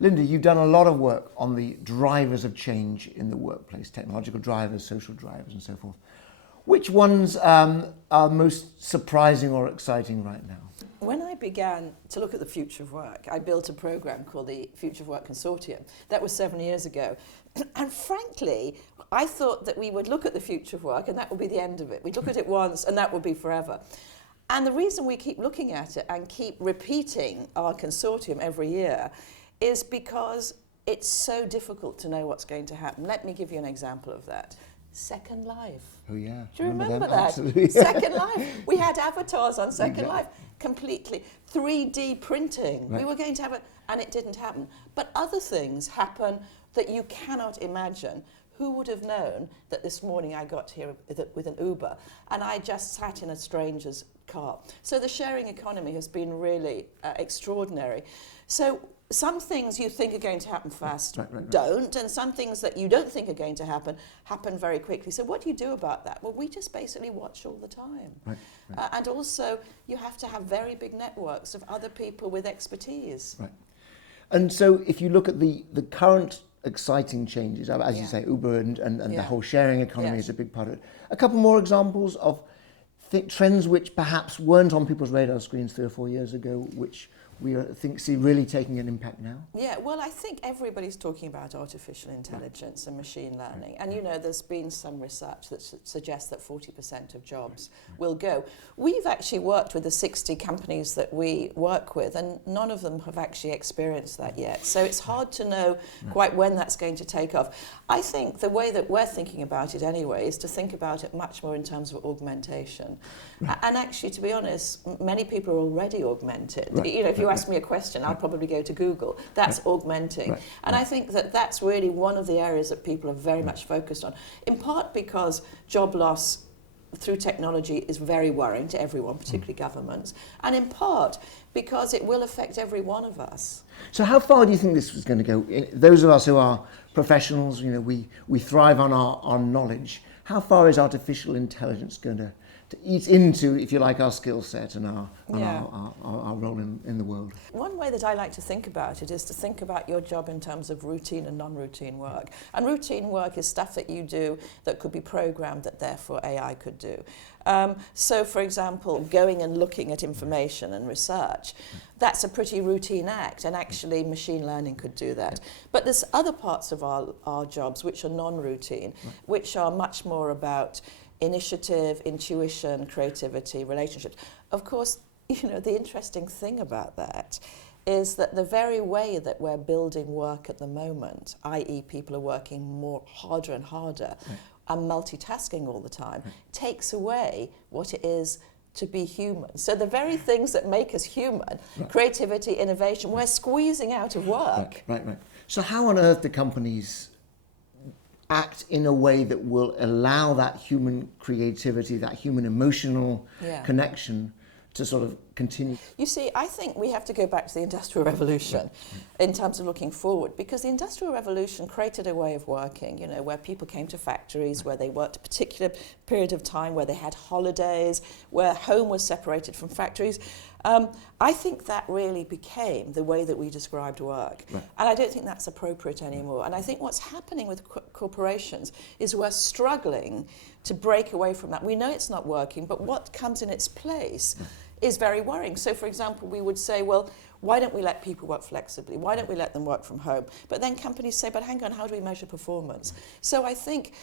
Lynda, you've done a lot of work on the drivers of change in the workplace, technological drivers, social drivers, and so forth. Which ones are most surprising or exciting right now? When I began to look at the future of work, I built a program called the Future of Work Consortium. That was 7 years ago. And frankly, I thought that we would look at the future of work and that would be the end of it. We'd look at it once and that would be forever. And the reason we keep looking at it and keep repeating our consortium every year is because it's so difficult to know what's going to happen. Let me give you an example of that. Second Life. Oh yeah. Do you remember that? Absolutely. Second Life. We had avatars on Second Life. Completely. 3D printing. Right. We were going to have it, and it didn't happen. But other things happen that you cannot imagine. Who would have known that this morning I got here with an Uber and I just sat in a stranger's car? So the sharing economy has been really extraordinary. So some things you think are going to happen fast don't, and some things that you don't think are going to happen very quickly. So what do you do about that? Well, we just basically watch all the time. And also you have to have very big networks of other people with expertise. Right. And so if you look at the current exciting changes, as you say, Uber and the whole sharing economy is a big part of it. A couple more examples of trends which perhaps weren't on people's radar screens 3 or 4 years ago, which we see really taking an impact now? Yeah, well, I think everybody's talking about artificial intelligence and machine learning. And, you know, there's been some research that suggests that 40% of jobs will go. We've actually worked with the 60 companies that we work with, and none of them have actually experienced that yet. So it's hard to know quite when that's going to take off. I think the way that we're thinking about it anyway is to think about it much more in terms of augmentation. And actually, to be honest, many people are already augmented. You know, if you ask me a question, I'll probably go to Google. That's augmenting. And I think that that's really one of the areas that people are very much focused on, in part because job loss through technology is very worrying to everyone, particularly governments, and in part because it will affect every one of us. So how far do you think this was going to go? Those of us who are professionals, you know, we thrive on our knowledge. How far is artificial intelligence going to eat into, if you like, our skill set and our role in the world? One way that I like to think about it is to think about your job in terms of routine and non-routine work. And routine work is stuff that you do that could be programmed that therefore AI could do. So, for example, going and looking at information and research, that's a pretty routine act, and actually machine learning could do that. But there's other parts of our jobs which are non-routine, which are much more about initiative, intuition, creativity, relationships. Of course, you know, the interesting thing about that is that the very way that we're building work at the moment, i.e. people are working harder and harder and multitasking all the time, takes away what it is to be human. So the very things that make us human, creativity, innovation, we're squeezing out of work. Right. So how on earth do companies act in a way that will allow that human creativity, that human emotional connection to sort of continue? You see, I think we have to go back to the Industrial Revolution in terms of looking forward, because the Industrial Revolution created a way of working, you know, where people came to factories, where they worked a particular period of time, where they had holidays, where home was separated from factories. I think that really became the way that we described work. And I don't think that's appropriate anymore. And I think what's happening with corporations is we're struggling to break away from that. We know it's not working, but what comes in its place is very worrying. So, for example, we would say, well, why don't we let people work flexibly? Why don't we let them work from home? But then companies say, but hang on, how do we measure performance? So I think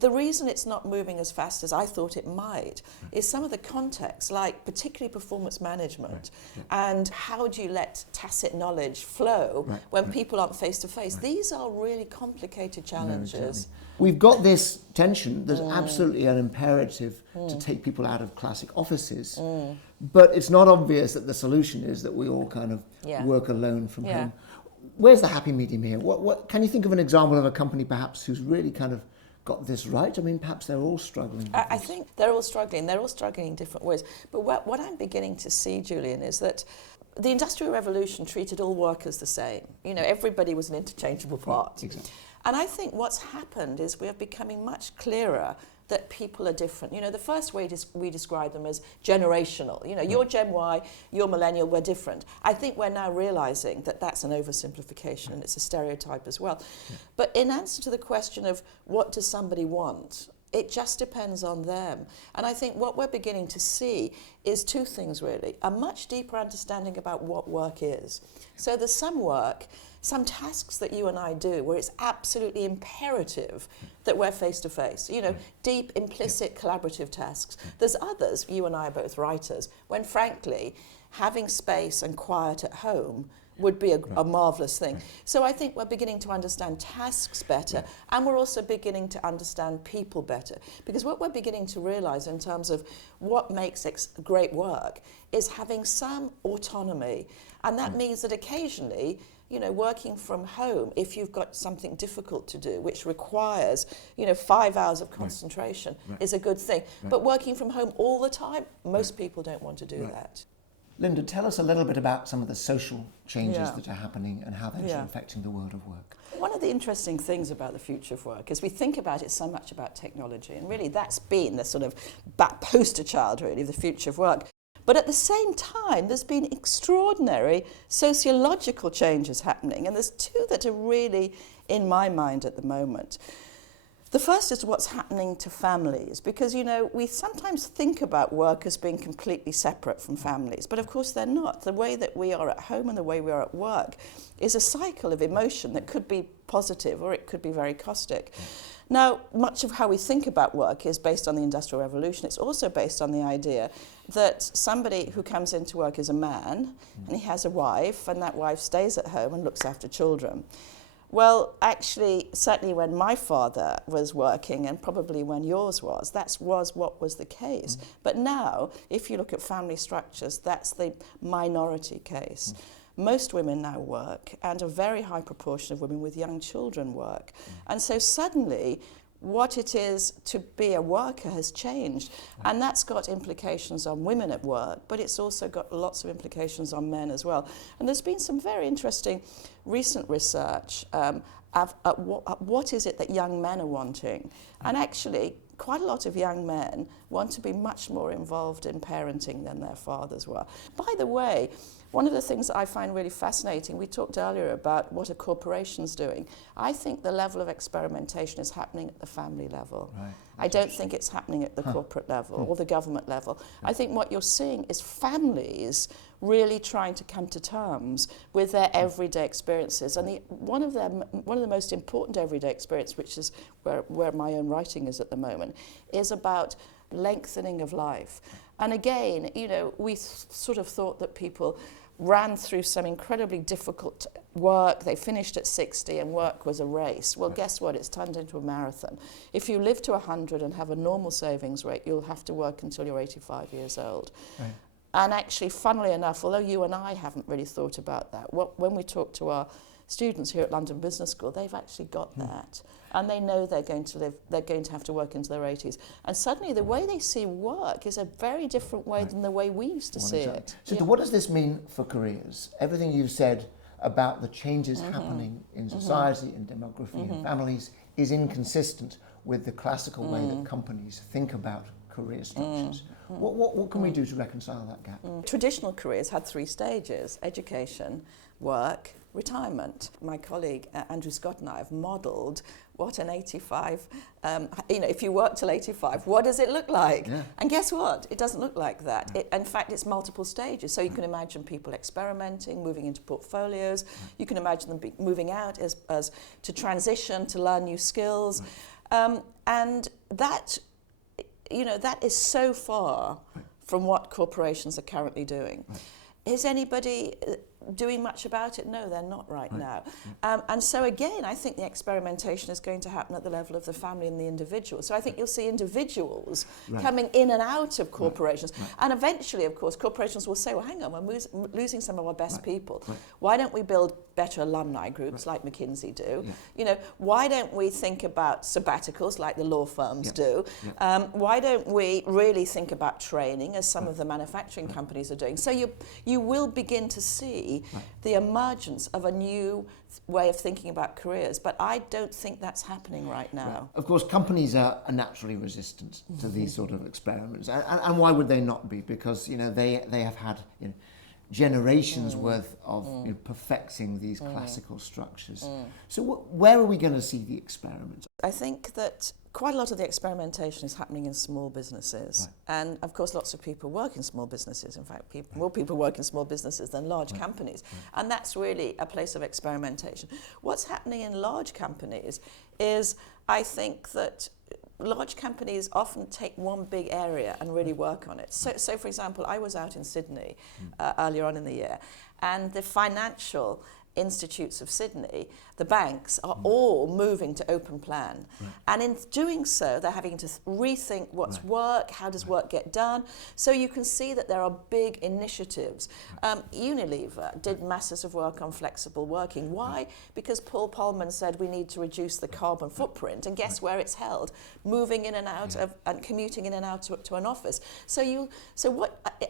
the reason it's not moving as fast as I thought it might is some of the context, like particularly performance management, and how do you let tacit knowledge flow when people aren't face-to-face. These are really complicated challenges. No, exactly. We've got this tension. There's absolutely an imperative to take people out of classic offices, but it's not obvious that the solution is that we all kind of work alone from home. Where's the happy medium here? What can you think of an example of a company perhaps who's really kind of got this right? I mean, perhaps they're all struggling. I think they're all struggling. They're all struggling in different ways. But what I'm beginning to see, Julian, is that the Industrial Revolution treated all workers the same. You know, everybody was an interchangeable part. Exactly. And I think what's happened is we are becoming much clearer that people are different. You know, the first way we describe them as generational. You know, you're Gen Y, you're millennial, we're different. I think we're now realizing that that's an oversimplification and it's a stereotype as well. But in answer to the question of what does somebody want, it just depends on them. And I think what we're beginning to see is two things really. A much deeper understanding about what work is. So there's some work, some tasks that you and I do where it's absolutely imperative that we're face to face. You know, deep, implicit, collaborative tasks. There's others, you and I are both writers, when frankly, having space and quiet at home would be a marvellous thing. So I think we're beginning to understand tasks better, and we're also beginning to understand people better. Because what we're beginning to realise in terms of what makes great work is having some autonomy. And that means that occasionally, you know, working from home, if you've got something difficult to do, which requires, you know, 5 hours of concentration, is a good thing. But working from home all the time, most people don't want to do that. Lynda, tell us a little bit about some of the social changes that are happening and how those are affecting the world of work. One of the interesting things about the future of work is we think about it so much about technology, and really that's been the sort of poster child, really, of the future of work. But at the same time, there's been extraordinary sociological changes happening, and there's two that are really in my mind at the moment. The first is what's happening to families, because, you know, we sometimes think about work as being completely separate from families, but of course they're not. The way that we are at home and the way we are at work is a cycle of emotion that could be positive or it could be very caustic. Now, much of how we think about work is based on the Industrial Revolution. It's also based on the idea that somebody who comes into work is a man and he has a wife, and that wife stays at home and looks after children. Well, actually, certainly when my father was working, and probably when yours was, that was what was the case. But now, if you look at family structures, that's the minority case. Most women now work, and a very high proportion of women with young children work. And so suddenly, what it is to be a worker has changed. And that's got implications on women at work, but it's also got lots of implications on men as well. And there's been some very interesting recent research at what is it that young men are wanting. And actually, quite a lot of young men want to be much more involved in parenting than their fathers were. By the way, one of the things that I find really fascinating, we talked earlier about what are corporations doing. I think the level of experimentation is happening at the family level. Right. I don't think it's happening at the corporate level or the government level. I think what you're seeing is families really trying to come to terms with their everyday experiences. And one of the most important everyday experiences, which is where my own writing is at the moment, is about lengthening of life. And again, you know, we sort of thought that people ran through some incredibly difficult work, they finished at 60 and work was a race. Well, guess what? It's turned into a marathon. If you live to 100 and have a normal savings rate, you'll have to work until you're 85 years old. Right. And actually, funnily enough, although you and I haven't really thought about that, when we talk to our students here at London Business School, they've actually got that. And they know they're going to have to work into their 80s. And suddenly the way they see work is a very different way than the way we used to see it. So what does this mean for careers? Everything you've said about the changes happening in society, in demography, in families, is inconsistent with the classical way that companies think about career structures. What can we do to reconcile that gap? Traditional careers had 3 stages: education, work, retirement. My colleague Andrew Scott and I have modelled what an 85, if you work till 85, what does it look like? Yeah. And guess what? It doesn't look like that. In fact, it's multiple stages. So you can imagine people experimenting, moving into portfolios. You can imagine them moving out as to transition, to learn new skills. And that, that is so far from what corporations are currently doing. Is anybody doing much about it? No, they're not right now. And so again, I think the experimentation is going to happen at the level of the family and the individual. So I think you'll see individuals coming in and out of corporations. And eventually, of course, corporations will say, well, hang on, we're losing some of our best people. Why don't we build better alumni groups like McKinsey do? Why don't we think about sabbaticals like the law firms do? Why don't we really think about training as some of the manufacturing companies are doing? So you will begin to see see the emergence of a new way of thinking about careers, but I don't think that's happening right now. Right. Of course, companies are naturally resistant to these sort of experiments, and why would they not be? Because they have had generations worth of perfecting these classical structures. So where are we going to see the experiments? I think that quite a lot of the experimentation is happening in small businesses. Right. And of course, lots of people work in small businesses. In fact, more people work in small businesses than large companies. Right. And that's really a place of experimentation. What's happening in large companies is, I think that large companies often take one big area and really work on it. So for example, I was out in Sydney earlier on in the year, and the financial institutes of Sydney, the banks, are all moving to open plan. Right. And in doing so, they're having to rethink what's work, how does work get done. So you can see that there are big initiatives. Unilever did masses of work on flexible working. Why? Because Paul Polman said we need to reduce the carbon footprint, and guess where it's held? Moving in and out of, and commuting in and out to an office. So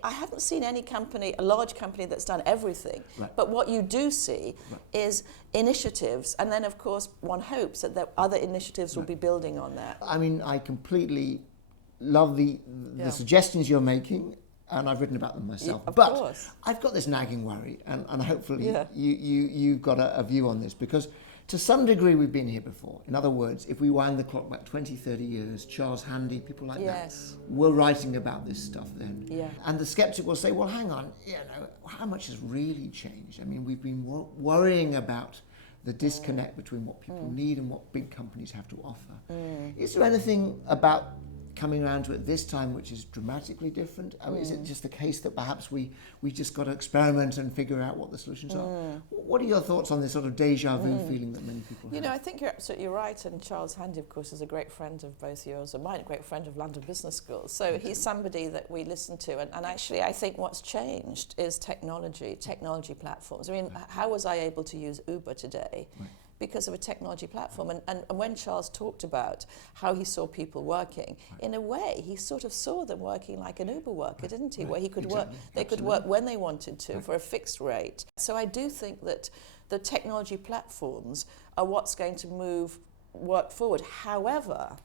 I haven't seen any company, a large company, that's done everything. Right. But what you do see is initiatives, and then of course one hopes that other initiatives will be building on that. I mean, I completely love the suggestions you're making, and I've written about them myself. Of but course. I've got this nagging worry, and hopefully you've got a view on this, because to some degree we've been here before. In other words, if we wind the clock back 20, 30 years, Charles Handy, people like that, were writing about this stuff then. Yeah. And the skeptic will say, well, hang on, how much has really changed? I mean, we've been worrying about the disconnect between what people need and what big companies have to offer. Is there anything about coming around to it this time which is dramatically different? I mean, is it just the case that perhaps we just got to experiment and figure out what the solutions are? What are your thoughts on this sort of deja vu feeling that many people have? I think you're absolutely right, and Charles Handy, of course, is a great friend of both yours and mine, a great friend of London Business School. So he's somebody that we listen to, and actually I think what's changed is technology platforms. I mean, how was I able to use Uber today? Right. Because of a technology platform. And when Charles talked about how he saw people working, in a way, he sort of saw them working like an Uber worker, didn't he? Where he could work, they could work when they wanted to for a fixed rate. So I do think that the technology platforms are what's going to move work forward. However,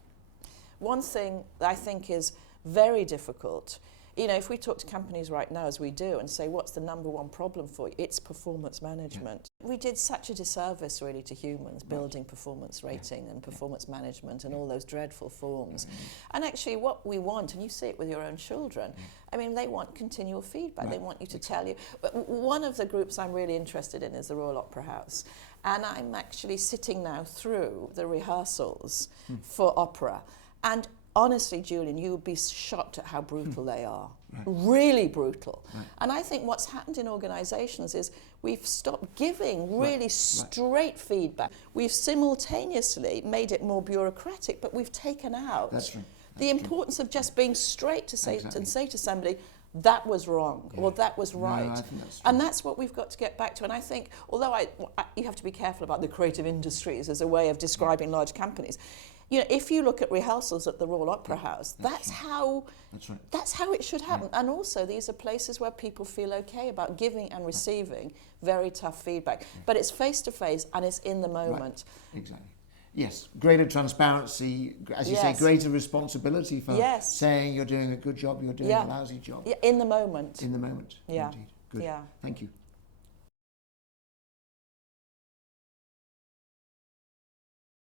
one thing that I think is very difficult, if we talk to companies right now, as we do, and say, what's the number one problem for you? It's performance management. We did such a disservice, really, to humans, building performance rating and performance management and all those dreadful forms. And actually, what we want, and you see it with your own children, I mean, they want continual feedback. They want you to tell you. But one of the groups I'm really interested in is the Royal Opera House. And I'm actually sitting now through the rehearsals for opera. And honestly, Julian, you would be shocked at how brutal they are. Really brutal. And I think what's happened in organisations is we've stopped giving really straight feedback. We've simultaneously made it more bureaucratic, but we've taken out the importance of just being straight to say and say to somebody, that was wrong, or that was right. No, I think that's true. And that's what we've got to get back to. And I think, although you have to be careful about the creative industries as a way of describing large companies, if you look at rehearsals at the Royal Opera House, that's how it should happen. And also, these are places where people feel okay about giving and receiving very tough feedback. But it's face-to-face, and it's in the moment. Right. Exactly. Yes, greater transparency, as you say, greater responsibility for saying you're doing a good job, you're doing a lousy job. Yeah, in the moment. In the moment, indeed. Good. Yeah. Thank you.